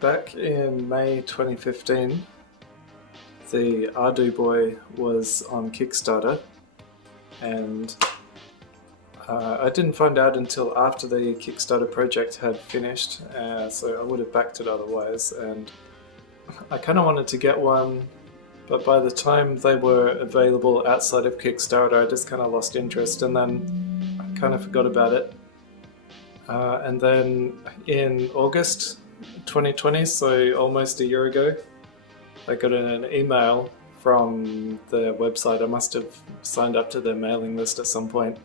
Back in May 2015, the ArduBoy was on Kickstarter, and I didn't find out until after the Kickstarter project had finished, so I would have backed it otherwise, and I kind of wanted to get one, but by the time they were available outside of Kickstarter, I just kind of lost interest, and then I kind of forgot about it. And then in August 2020, so almost a year ago, I got an email from their website. I must have signed up to their mailing list at some point,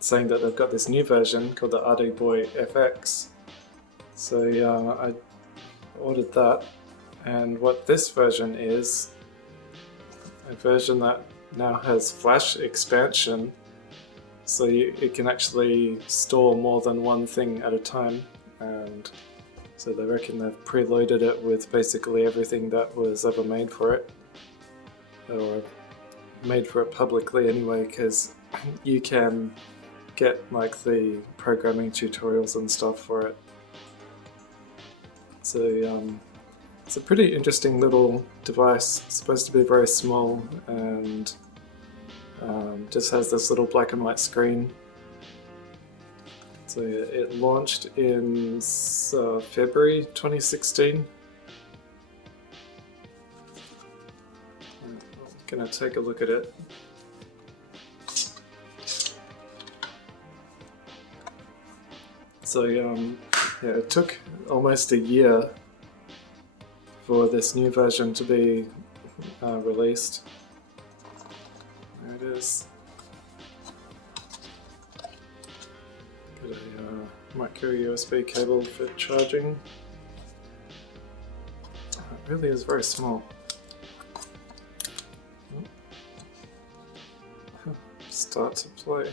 saying that they've got this new version called the ArduBoy FX. So I ordered that, and what this version is, a version that now has flash expansion, so it can actually store more than one thing at a time, and so they reckon they've preloaded it with basically everything that was ever made for it, or made for it publicly anyway, because you can get like the programming tutorials and stuff for it. So it's a pretty interesting little device. It's supposed to be very small, and just has this little black and white screen. So it launched in February 2016. I'm gonna take a look at it. So yeah, it took almost a year for this new version to be released. There it is. Got a micro USB cable for charging. It really is very small. Start to play.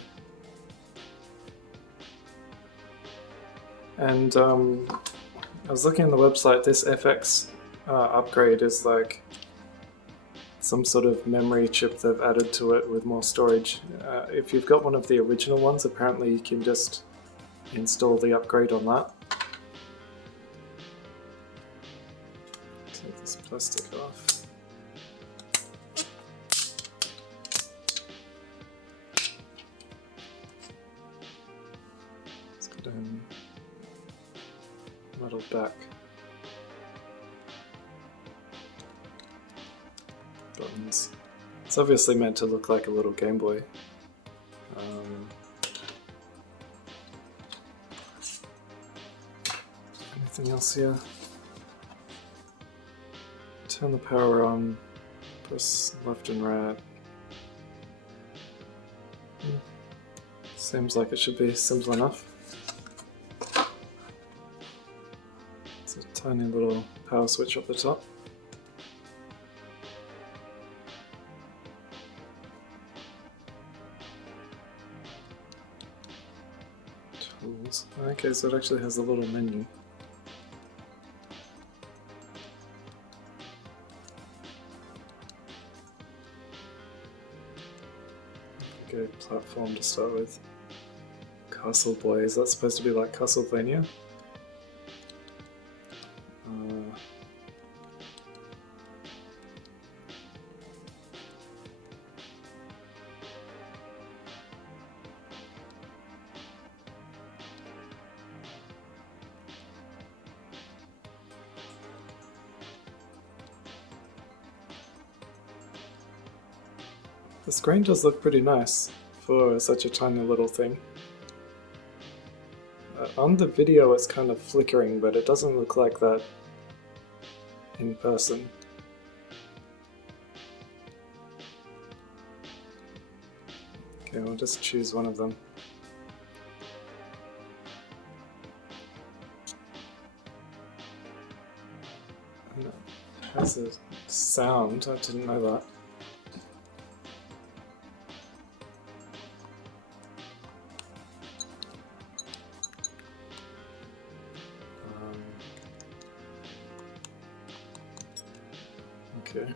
And I was looking on the website. This FX upgrade is like some sort of memory chip they've added to it with more storage. If you've got one of the original ones, apparently you can just install the upgrade on that. Take this plastic off. It's got a metal back. Buttons. It's obviously meant to look like a little Game Boy. Anything else here? Turn the power on, press left and right. Seems like it should be simple enough. It's a tiny little power switch up the top. Tools. Okay, so it actually has a little menu. Okay, platform to start with. Castle Boy, is that supposed to be like Castlevania? The screen does look pretty nice for such a tiny little thing. On the video it's kind of flickering, but it doesn't look like that in person. Okay, we'll just choose one of them. And it has a sound, I didn't know that. Okay.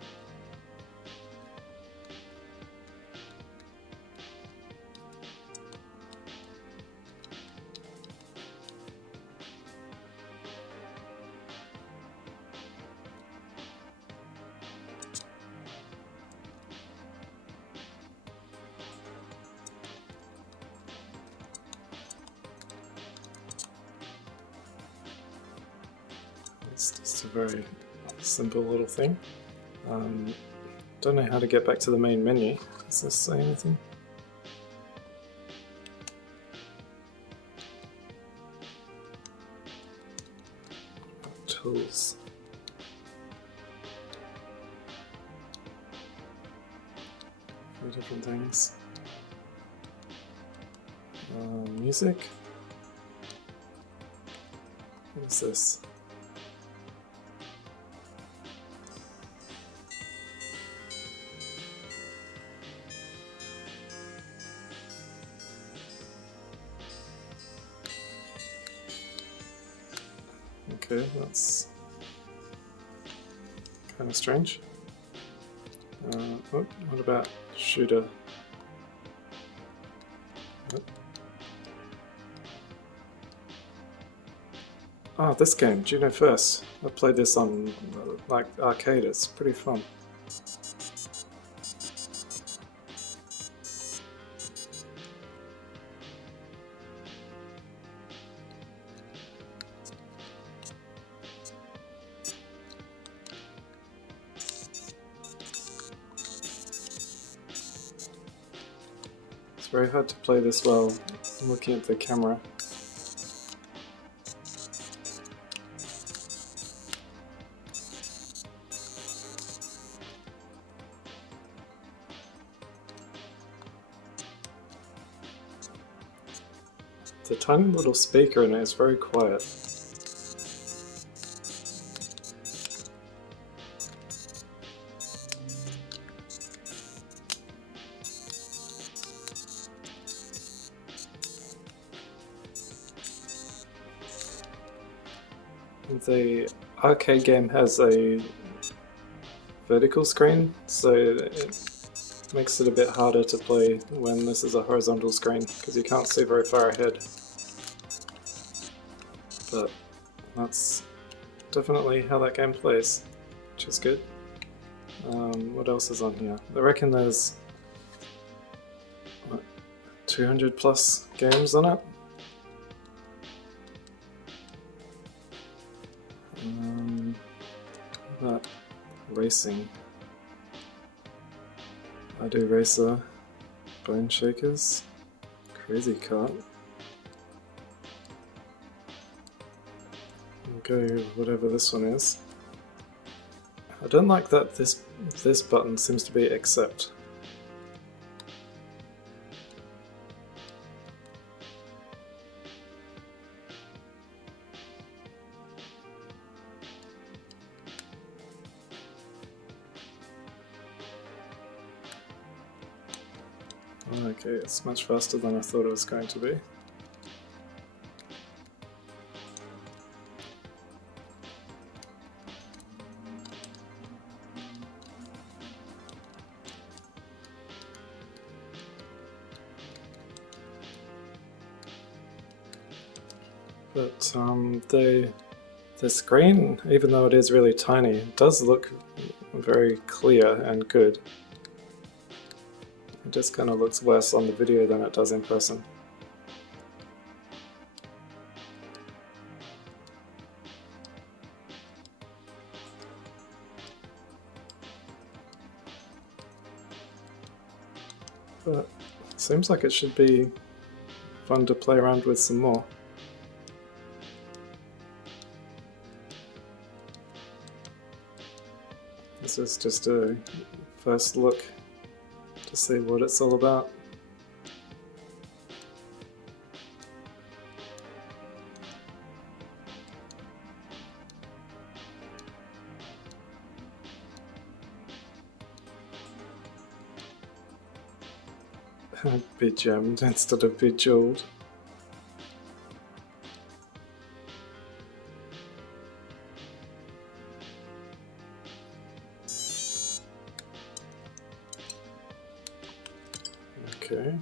It's just a very simple little thing. Don't know how to get back to the main menu. Does this say anything? Tools. A few different things. Music. What is this? Okay, that's kind of strange. What about shooter? Oh, this game, Juno First. I played this on like arcade. It's pretty fun. It's very hard to play this while looking at the camera. The tiny little speaker in it is very quiet. The arcade game has a vertical screen, so it makes it a bit harder to play when this is a horizontal screen, because you can't see very far ahead. But that's definitely how that game plays, which is good. What else is on here? I reckon there's 200 plus games on it. What about racing? Ardu Racer, Bone Shakers, Crazy Kart. Go whatever this one is. I don't like that this button seems to be accept. Okay, it's much faster than I thought it was going to be. But the screen, even though it is really tiny, does look very clear and good. It just kind of looks worse on the video than it does in person. But it seems like it should be fun to play around with some more. This is just a first look to see what it's all about. Be gemmed instead of bejeweled. Okay.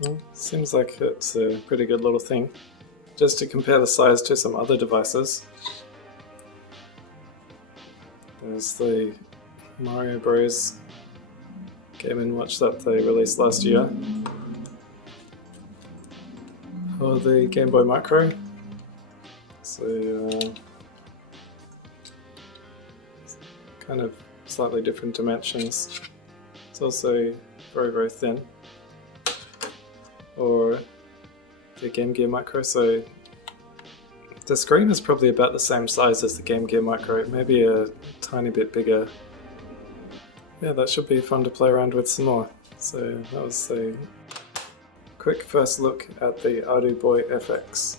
Well, seems like it's a pretty good little thing. Just to compare the size to some other devices, there's the Mario Bros. Game & Watch that they released last year, or the Game Boy Micro. So kind of slightly different dimensions. It's also very, very thin. Or the Game Gear Micro, so the screen is probably about the same size as the Game Gear Micro, maybe a tiny bit bigger. Yeah, that should be fun to play around with some more. So that was a quick first look at the ArduBoy FX.